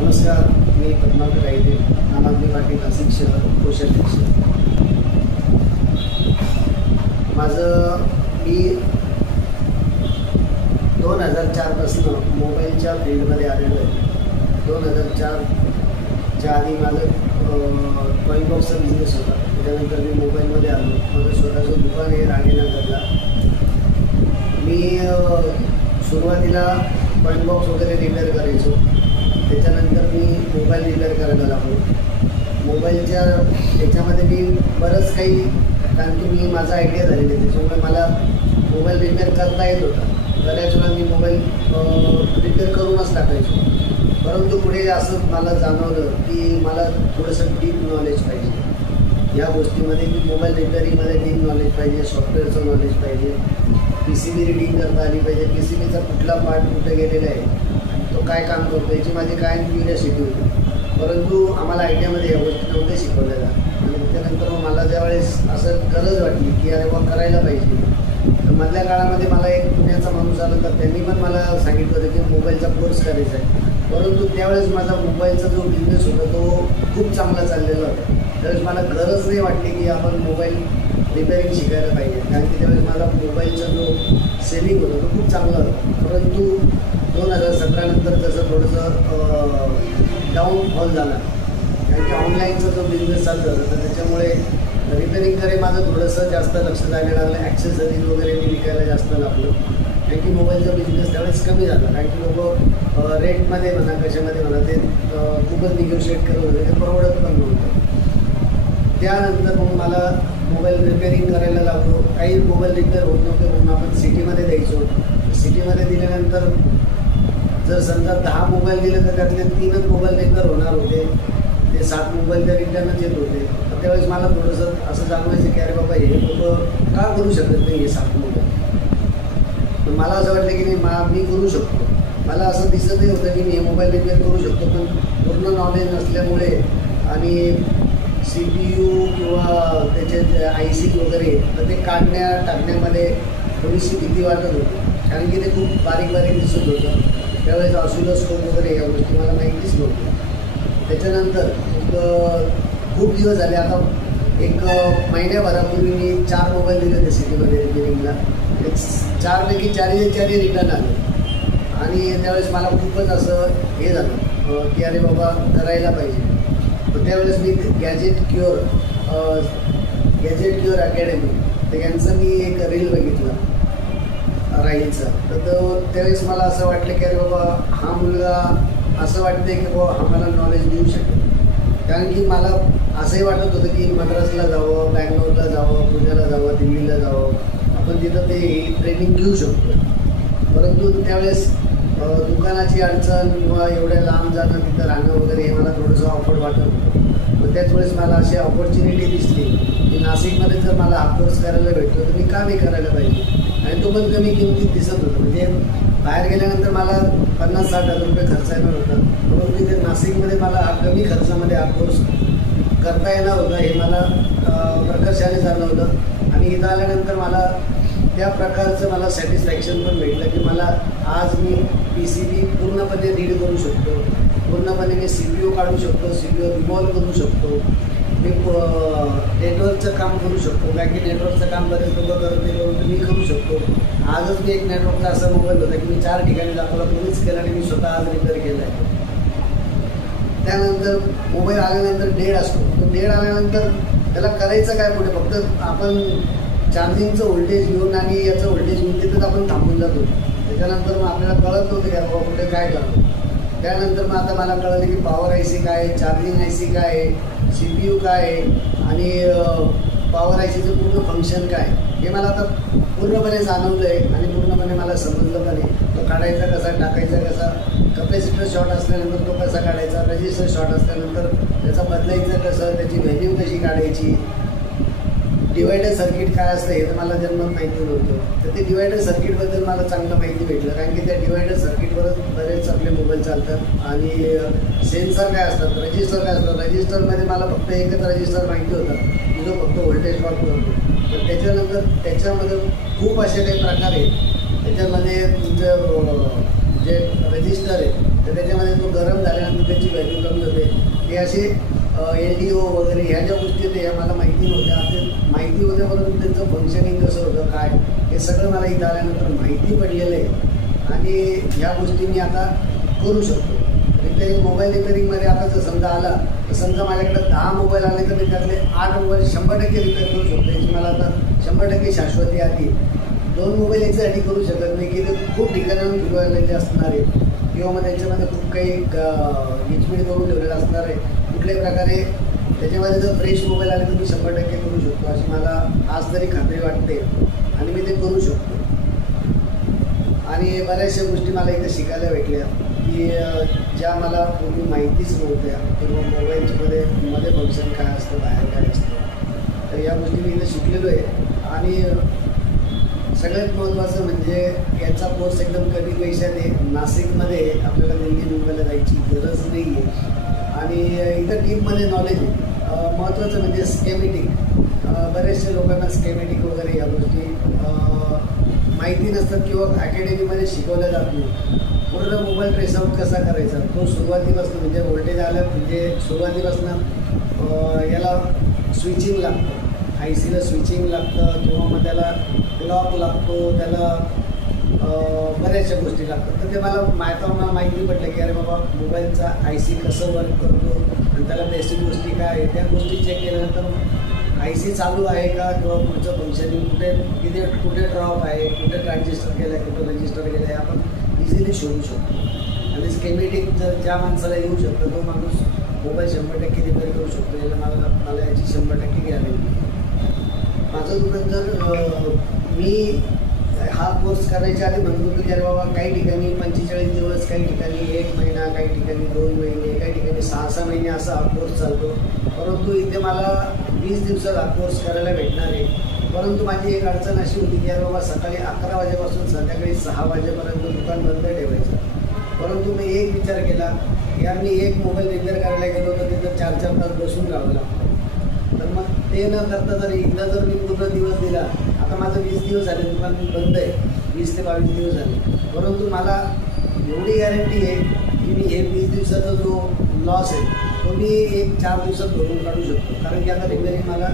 नमस्कार, मी पद्माकर रायदे, आम आदमी पार्टी नाशिक शहर कोषाध्यक्ष. मी 2004पासून मोबाईलच्या फील्डमध्ये आलेलो आहे. 2004च्या आधी माझं कॉईन बॉक्सचा बिझनेस होता. त्याच्यानंतर मी मोबाईलमध्ये आलो. माझं स्वतःचं दुकान आहे राणीनगरला. मी सुरुवातीला कॉईन बॉक्स वगैरे रिपेअर करायचो. त्याच्यानंतर मी मोबाईल रिपेअर करायला लागलो. मोबाईलच्या याच्यामध्ये मी बरंच काही, कारण की मी माझा आयडिया झालेली आहे, त्याच्यामुळे मला मोबाईल रिपेअर करता येत होता. बऱ्याच वेळा मी मोबाईल रिपेअर करूनच टाकायचो. परंतु पुढे असं मला जाणवलं की मला थोडंसं डीप नॉलेज पाहिजे या गोष्टीमध्ये, की मोबाईल रिपेअरिंगमध्ये डीप नॉलेज पाहिजे, सॉफ्टवेअरचं नॉलेज पाहिजे, PCB रिडिंग करता आली पाहिजे, PCBचा कुठला पार्ट कुठे गेलेला आहे, तो काय काम करतो, याची माझी कायम क्युरियोसिटी होती. परंतु आम्हाला आयडियामध्ये या गोष्टी नव्हत्या शिकवलेल्या. आणि त्यानंतर मला ज्यावेळेस असं गरज वाटली की अरे बा करायला पाहिजे, तर मधल्या काळामध्ये मला एक पुण्याचा माणूस आला, तर त्यांनी पण मला सांगितलं होतं की मोबाईलचा कोर्स करायचा आहे. परंतु त्यावेळेस माझा मोबाईलचा जो बिझनेस होता तो खूप चांगला चाललेला होता. त्यावेळेस मला गरज नाही वाटली की आपण मोबाईल रिपेअरिंग शिकायला पाहिजे, कारण की त्यावेळेस माझा मोबाईलचा जो सेलिंग होता तो खूप चांगला होता. परंतु 2017 नंतर त्याचं थोडंसं डाऊनफॉल झाला, कारण की ऑनलाईनचा जो बिझनेस चालत होता, तर त्याच्यामुळे रिपेअरिंगकडे माझं थोडंसं जास्त लक्ष द्यायला लागलं. ॲक्सेसरीज वगैरे मी विकायला जास्त लागलो, कारण की मोबाईलचा बिझनेस त्यावेळेस कमी झाला. कारण की लोक रेटमध्ये म्हणा, कशामध्ये म्हणा, ते खूपच निगोशिएट करत होते, ते परवडत पण नव्हतं. त्यानंतर मग मला मोबाईल रिपेअरिंग करायला लागलो. काही मोबाईल रिपेअर होत नव्हते म्हणून आपण सिटीमध्ये द्यायचो. सिटीमध्ये दिल्यानंतर जर समजा 10 मोबाईल दिले तर त्यातले 3च मोबाईल रिपेअर होणार होते, ते 7 मोबाईल त्या रिटर्नच येत होते. तर त्यावेळेस मला थोडंसं असं जाणवायचं की अरे बाबा हे लोक का करू शकत नाही हे 7 मोबाईल. तर मला असं वाटलं की नाही, मी करू शकतो. मला असं दिसतही होतं की मी हे मोबाईल रिपेअर करू शकतो, पण पूर्ण नॉलेज नसल्यामुळे आणि CPU किंवा त्याचे IC वगैरे, तर ते टाकण्यामध्ये थोडीशी भीती वाटत होती, कारण की ते खूप बारीक दिसत होतं. त्यावेळेस ऑसिलोस्कोप वगैरे या गोष्टी मला माहितीच नव्हतं. त्याच्यानंतर खूप दिवस झाले, आता एक महिन्याभरापूर्वी मी 4 मोबाईल दिले होते सिटीमध्ये रिपेअरिंगला. 4पैकी 4 रिटर्न आले. आणि त्यावेळेस मला खूपच असं हे झालं की अरे बाबा करायला पाहिजे. तर त्यावेळेस मी गॅजेट क्युअर अकॅडमी, तर यांचं मी एक रील बघितलं राहीलचा. तर त्यावेळेस मला असं वाटलं की अरे बाबा हा मुलगा असं वाटते की बाबा आम्हाला नॉलेज देऊ शकेल. कारण की मला असंही वाटत होतं की मद्रासला जावं, बँगलोरला जावं, पुण्याला जावं, दिल्लीला जावं, आपण तिथं ते ट्रेनिंग घेऊ शकतो. परंतु त्यावेळेस दुकानाची अडचण किंवा एवढ्या लांब जाणं, तिथं राहणं वगैरे हे मला थोडंसं अवघड वाटत होतं. मग त्याच वेळेस मला अशी ऑपॉर्च्युनिटी दिसली की नाशिकमध्ये जर मला हा कोर्स करायला भेटतो तर मी का नाही करायला पाहिजे. आणि तो पण कमी किमतीत दिसत होतं. म्हणजे बाहेर गेल्यानंतर मला 50-60 हजार रुपये खर्च येणार होता, परंतु तिथे नाशिकमध्ये मला कमी खर्चामध्ये हा कोर्स करता येणार होता हे मला प्रकर्षाने जाणवलं. आणि इथं आल्यानंतर मला त्या प्रकारचं मला सॅटिस्फॅक्शन पण भेटलं की मला आज मी PCB पूर्णपणे रीड करू शकतो, पूर्णपणे मी CPU काढू शकतो, CPU रिमॉल्व करू शकतो, मी नेटवर्कचं काम करू शकतो. कारण की नेटवर्कचं काम बरेच लोक करत नाही, परंतु मी करू शकतो. आजच मी एक नेटवर्कचा असा मोबाईल होता की मी 4 ठिकाणी दाखवला, कोणीच केला आणि मी स्वतः आज रिपेअर केला आहे. त्यानंतर मोबाईल आल्यानंतर डेड असतो. तो डेड आल्यानंतर त्याला करायचं काय पुढे, फक्त आपण चार्जिंगचं व्होल्टेज घेऊन आणि याचं व्होल्टेज घेऊन तिथंच आपण थांबून जातो. त्याच्यानंतर मग आपल्याला कळत नव्हतं की बाबा कुठे काय करतो. त्यानंतर मग आता मला कळलं की पॉवर IC काय आहे, चार्जिंग IC काय आहे, CPU काय आहे आणि पॉवर ICचं पूर्ण फंक्शन काय हे मला आता पूर्णपणे जाणवलं आहे आणि पूर्णपणे मला समजलं पण आहे. तो काढायचा कसा, टाकायचा कसा, कॅपॅसिटर शॉर्ट असल्यानंतर तो कसा काढायचा, रजिस्टर शॉर्ट असल्यानंतर त्याचा बदलायचं कसं, त्याची व्हॅल्यू कशी काढायची, डिवायडर सर्किट काय असतं हे तर मला जन्मात माहिती नव्हतं. तर ते डिवायडर सर्किटबद्दल मला चांगलं माहिती भेटलं, कारण की त्या डिवायडर सर्किटवरच बरेच आपले मोबाईल चालतात. आणि सेन्सर काय असतात, रजिस्टर काय असतात. रजिस्टरमध्ये मला फक्त एकच रजिस्टर माहिती होता की जो फक्त व्होल्टेज ड्रॉप करतो. पण त्याच्यानंतर त्याच्यामध्ये खूप असे काही प्रकार आहेत. त्याच्यामध्ये तुमचं जे रजिस्टर आहे तर त्याच्यामध्ये तो गरम झाल्यानंतर त्याची व्हॅल्यू कमी होते. हे असे LDO वगैरे ह्या ज्या गोष्टी होत्या ह्या मला माहिती नव्हत्या. आता माहिती होत्या, परंतु त्यांचं फंक्शनिंग कसं होतं काय हे सगळं मला इथं आल्यानंतर माहिती पडलेलं आहे. आणि ह्या गोष्टी मी आता करू शकतो. रिपेअरिंग, मोबाईल रिपेअरिंगमध्ये आता जर समजा आला तर समजा माझ्याकडे 10 मोबाईल आले तर मी त्यातले 8 मोबाईल 100% रिपेअर करू शकतो. याची मला आता 100% शाश्वती आली. 2 मोबाईल याच्यासाठी करू शकत नाही की ते खूप ठिकाणाहून फिरवायला असणार आहे किंवा मग त्यांच्यामध्ये खूप काही हिचमिड करून ठेवलेलं असणार आहे. कुठल्याही प्रकारे त्याच्यामध्ये जर फ्रेश मोबाईल आले तर मी 100% करू शकतो अशी मला आज तरी खात्री वाटते आणि मी ते करू शकतो. आणि बऱ्याचशा गोष्टी मला इथे शिकायला भेटल्या की ज्या मला पूर्वी माहितीच नव्हत्या किंवा मोबाईलमध्ये मध्ये फंक्शन काय असतं, बाहेर काय असतं. तर या गोष्टी मी इथं शिकलेलो आहे. आणि सगळ्यात महत्त्वाचं म्हणजे याचा कोर्स एकदम कमी पैशात आहे. नाशिकमध्ये आपल्याला दिल्ली मुंबईला जायची गरज नाही आहे. आणि इथं डीपमध्ये नॉलेज आहे. महत्त्वाचं म्हणजे स्केमेटिक. बरेचशा लोकांना स्केमेटिक वगैरे या गोष्टी माहिती नसतात किंवा अकॅडमीमध्ये शिकवल्या जात नाही. पूर्ण मोबाईल ट्रेस आउट कसा करायचा तो सुरुवातीपासून म्हणजे व्होल्टेज आलं म्हणजे सुरुवातीपासून याला स्विचिंग लागतं, ICला स्विचिंग लागतं किंवा मग त्याला लॉक लागतो, त्याला बऱ्याचशा गोष्टी लागतात. तर ते मला माहिती पडलं की अरे बाबा मोबाईलचा IC कसं वर्क करतो आणि त्याला बेसिक गोष्टी काय आहे त्या गोष्टी चेक केल्यानंतर IC चालू आहे का किंवा पुढचं फंक्शनिंग कुठे ड्रॉप आहे, कुठे ट्रान्झिस्टर गेलं आहे, कुठं रजिस्टर गेलं आहे आपण इझिली शोधू शकतो. आणि स्केमेटिक जर ज्या माणसाला येऊ शकतो तो माणूस मोबाईल 100% रिपेअर करू शकतो. याला मला याची 100% गॅरंटी. माझं जर मी हा कोर्स करायच्या आधी म्हणत होतो की अरे बाबा काही ठिकाणी 45 दिवस, काही ठिकाणी 1 महिना, काही ठिकाणी 2 महिने, काही ठिकाणी 6 महिने असा हा कोर्स चालतो. परंतु इथे मला 20 दिवसात हा कोर्स करायला भेटणार आहे. परंतु माझी एक अडचण अशी होती की अरे बाबा सकाळी 11 वाजेपासून संध्याकाळी 6 वाजेपर्यंत दुकान बंद ठेवायचं. परंतु मी एक विचार केला यार मी एक मोबाईल रिपेअर करायला गेलो तर तिथं 4-4 तास बसून राहावं लागतं. तर मग ते न करता जर एकदा जर मी पूर्ण दिवस दिला, आता माझं 20 दिवस झाले दुकान बंद आहे, 20 ते 22 दिवस झाले. परंतु मला एवढी गॅरंटी आहे की मी हे 20 दिवसाचा जो लॉस आहे तो मी 1-4 दिवसात भरून काढू शकतो. कारण की आता रिपेअरिंग मला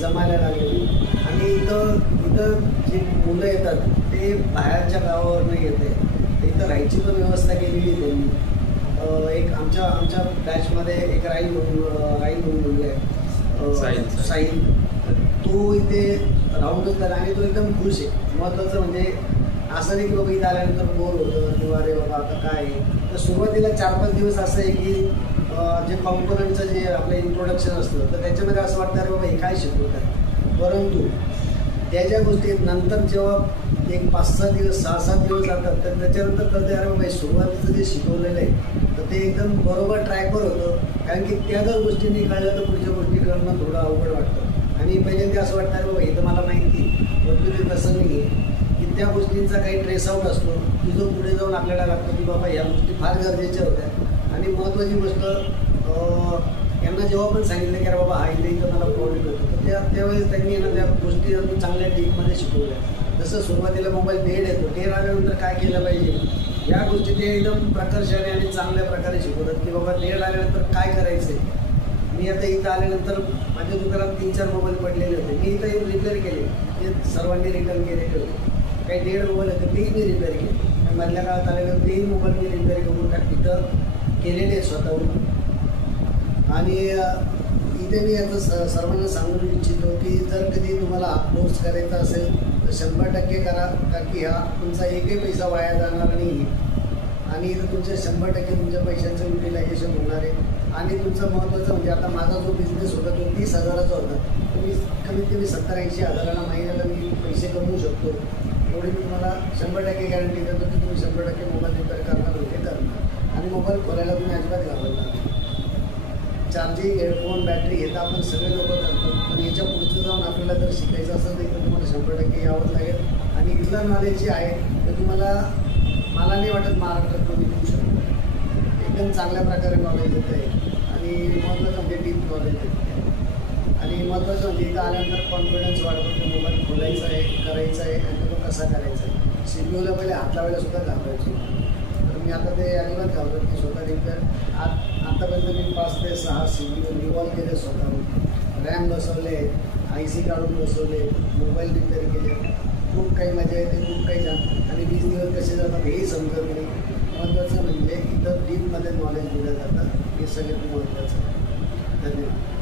जमायला लागलेली. आणि इथं जे मुलं येतात ते बाहेरच्या गावावर नाही येते. इथं राहायची पण व्यवस्था केलेली त्यांनी. एक आमच्या बॅचमध्ये एक राहील म्हणून मुलगा आहे, साहिल. तो इथे राहूनच तर आणि तो एकदम खुश आहे. महत्त्वाचं म्हणजे असं नाही की बाबा इथं आल्यानंतर बोर होतं किंवा अरे बाबा आता काय आहे. तर सुरुवातीला 4-5 दिवस असं आहे की जे कॉम्पोनंटचं जे आपलं इंट्रोडक्शन असतं तर त्याच्यामध्ये असं वाटतं अरे बाबा हे काय शिकवत आहे. परंतु त्या ज्या गोष्टी नंतर जेव्हा एक 5-6 दिवस 6-7 दिवस जातात तर त्याच्यानंतर कळते अरे बाबा सुरुवातीचं जे शिकवलेलं आहे तर ते एकदम बरोबर ट्रॅकवर होतं. कारण की त्या जर गोष्टी नाही कळल्या तर पुढच्या गोष्टी कळणं थोडं अवघड वाटतं. आणि पहिले ते असं वाटतं अरे बाबा हे तर मला माहिती, परंतु ते तसं नाही आहे की त्या गोष्टींचा काही ट्रेस आउट असतो की जो पुढे जाऊन आपल्याला लागतो की बाबा ह्या गोष्टी फार गरजेच्या होत्या. आणि महत्त्वाची गोष्ट यांना जेव्हा पण सांगितलं की अरे बाबा हा इथं मला प्रॉब्लेम होतो तर त्यावेळेस त्यांनी यांना त्या गोष्टी चांगल्या डीपमध्ये शिकवल्या. जसं सुरुवातीला मोबाईल डेड येतो, डेड आल्यानंतर काय केलं पाहिजे या गोष्टी ते एकदम प्रकर्षाने आणि चांगल्या प्रकारे शिकवतात की बाबा डेड आल्यानंतर काय करायचं आहे. मी आता इथं आल्यानंतर माझ्या दुकानात 3-4 मोबाईल पडलेले होते. मी इथं येऊन रिपेअर केले, ते सर्वांनी रिटर्न केलेले होते. काही डेड मोबाईल होते तेही मी रिपेअर केले. मधल्या काळात आलेलं तेही मोबाईल मी रिपेअर करून इथं केलेले आहेत स्वतःहून. आणि इथे मी आता सर्वांना सांगू इच्छितो की जर कधी तुम्हाला हा कोर्स करायचा असेल तर 100% करा. कारण की हा तुमचा एकही पैसा वाया जाणार नाही. आणि इथं तुमच्या 100% तुमच्या पैशांचं युटिलायझेशन होणार आहे. आणि तुमचं महत्त्वाचं म्हणजे आता माझा जो बिझनेस होता तो 30,000चा होता. तर मी कमीत कमी 70-80 हजाराला महिन्याला मी पैसे कमवू शकतो. एवढी मी तुम्हाला 100% गॅरंटी देतो की तुम्ही 100% मोबाईल रिपेअर करणार होते करणार. आणि मोबाईल खोलायला तुम्ही अजिबात घाबरणार. चार्जिंग, हेडफोन, बॅटरी हे तर आपण सगळे लोक करतो. पण याच्या पुढचं जाऊन आपल्याला जर शिकायचं असेल तर तुम्हाला 100% यावंच लागेल. आणि इथलं नॉलेज जे आहे ते तुम्हाला मला नाही वाटत महाराष्ट्रात तुम्ही देऊ शकतो. एकदम चांगल्या प्रकारे नॉलेज येत आहे. आणि महत्त्वाचं म्हणजे डीप नॉलेज येते. आणि महत्त्वाचं म्हणजे इथं आल्यानंतर कॉन्फिडन्स वाढतो की मोबाईल खोलायचा आहे, करायचा आहे आणि तो कसा करायचा आहे. CPU ला पहिले हात लावायला सुद्धा घाबरायची. तर मी आता ते अजिबात घाबरत की स्वतः रिपेअर आतापर्यंत मी 5 ते 6 CPU रिवॉल्व केले स्वतःहून, रॅम बसवले, IC काढून बसवले, मोबाईल रिपेअर केले, खूप काही मजा येते, खूप काही छान. आणि 20 दिवस कसे जातात हेही समजत नाही. महत्त्वाचं म्हणजे इथं डीपमध्ये नॉलेज दिलं जातं, हे सगळ्यात महत्त्वाचं. धन्यवाद.